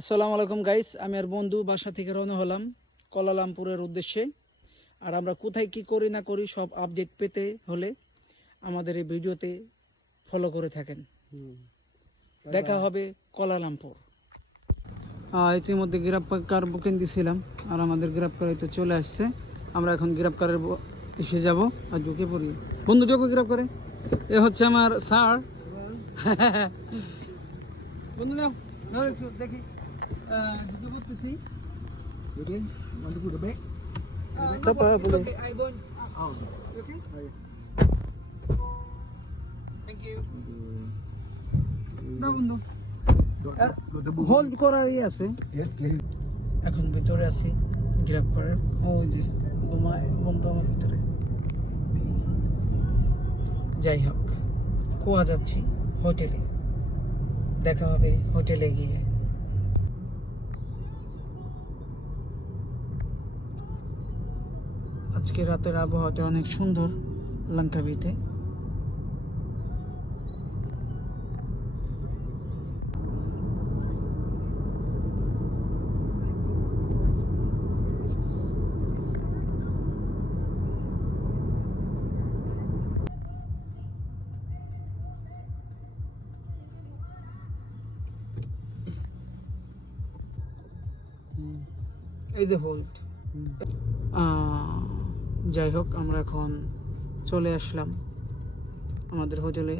আসসালামু আলাইকুম গাইস, আমি আর বন্ধু বাসা থেকে রওনা হলাম কুয়ালালামপুরের উদ্দেশ্যে। আর আমরা কোথায় কি করি না করি সব আপডেট পেতে হলে আমাদের এই ভিডিওতে ফলো করে থাকেন। দেখা হবে কুয়ালালামপুর। ইতিমধ্যে গ্রাব কার বুকিং দিয়েছিলাম আর আমাদের গ্রাব কার তো চলে আসছে। আমরা এখন গ্রাব কারের এসে যাব আর ঢুকে পড়ি। বন্ধু ঢুকে গ্রাব করে। এ হচ্ছে আমার স্যার। বন্ধু নাও নাও একটু দেখি ঢুকে পড়তেছি। Okay, want to put the bag? No problem, it's okay. I won't. Oh, Okay? Thank you. না বন্ধু got the book. হোল্ড করারই আছে। Yes, please. এখন ভিতরে আছি গ্র্যাব করে। ওই যে বন্ধু আমার ভিতরে। যাই হোক, কোয়া যাচ্ছি হোটেলে। দেখা হবে হোটেলে গিয়ে। আজকে রাতের আবহাওয়াটা অনেক সুন্দর লঙ্কাবিতে। এই যে হোল্ড। যাই হোক, আমরা এখন চলে আসলাম আমাদের হোটেলে।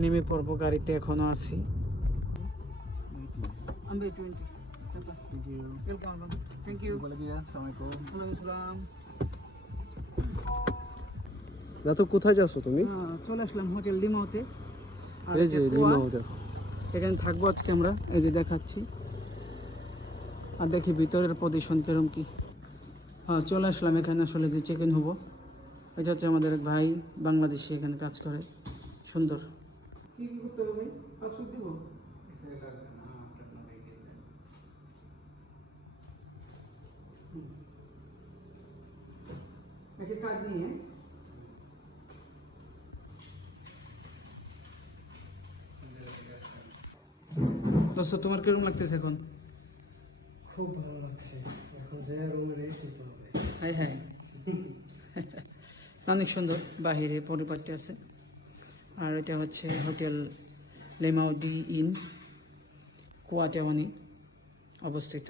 নেমে পড়বো, গাড়িতে এখনো আছি। Thank you. Thank you. Jumpa lagi ya. Assalamualaikum. দাদু কোথায় যাচ্ছ তুমি? চলে আসলাম হোটেল লিমাওতে। আর এই যে লিমাও দেখো। এখানে থাকবো আজকে আমরা। এই যে দেখাচ্ছি আর দেখি ভিতরের পজিশন কেরম কি। চলে আসলাম এখানে। আসলে যে চেক ইন হবো, এটা হচ্ছে আমাদের এক ভাই বাংলাদেশি এখানে কাজ করে। সুন্দর। কি কি করতে হবে? পাসপোর্ট দিব? একটা কার্ড নিয়ে দোস্ত, তোমার কিরকম লাগতেছে এখন? খুব ভালো লাগছে। এখন যে রুমে রেস্ট নিতে হবে। হ্যাঁ হ্যাঁ, অনেক সুন্দর বাহিরে পরিপাটি আছে। আর এটা হচ্ছে হোটেল লিমাও ডি ইন কুয়াটাওয়ানি অবস্থিত।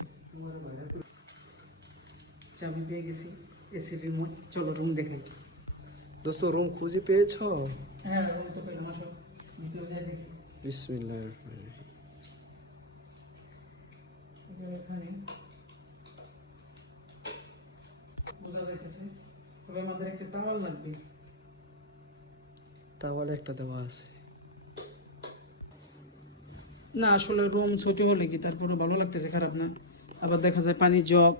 চাবি পেয়ে গেছি, এসি রিমোট। চলো রুম দেখাই। দোস্ত রুম খুঁজে পেয়েছ? হ্যাঁ, রুম তো পেলাম। আসো ভিতরে যাই দেখি। বিসমিল্লাহির রহমানির রহিম। এটা এখানে বোঝা যাইতেছে, তবে আমাদের একটা তাওয়াল লাগবে। তাওয়ালে একটা দেওয়া আছে। না আসলে রুম ছোট হলে কি তারপরে ভালো লাগতেছে, খারাপ না। আবার দেখা যায় পানি জগ,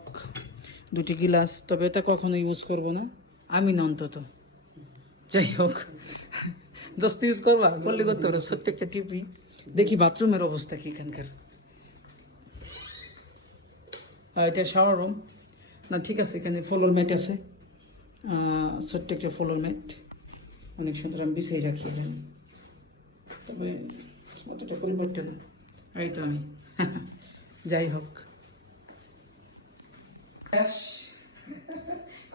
দুটি গিলাস, তবে এটা কখনো ইউজ করব না আমি, না অন্তত। যাই হোক, দোস্ত ইউজ করবা করলে করতে পারো। ছোট্ট একটা টিপি। দেখি বাথরুমের অবস্থা কি এখানকার। এটা শাওয়ার রুম না? ঠিক আছে, এখানে ফ্লোর ম্যাট আছে। ছোট্ট একটা ফ্লোর ম্যাট, অনেক সুন্দর। আমি বিছিয়ে রাখি এখানে, তবে অতটা পরিবর্তন না। এই তো আমি। যাই হোক,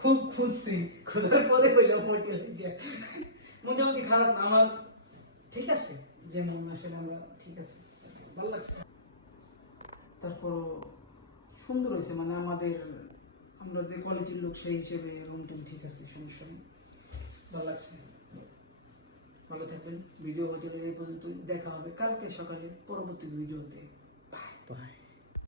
খুব খুশি। খোঁজার পরে হইলাম মোটামুটি খারাপ না আমার। ঠিক আছে, যেমন আসলে আমরা ঠিক আছে, ভালো লাগছে। তারপর সুন্দর হয়েছে, মানে আমাদের আমরা যে কোয়ালিটির লোক সেই হিসেবে রুম টুম ঠিক আছে, সমস্যা নেই, ভালো লাগছে। ভালো থাকবেন। ভিডিও হোটেলের এই পর্যন্ত। দেখা হবে কালকে সকালে পরবর্তী ভিডিওতে। বাই।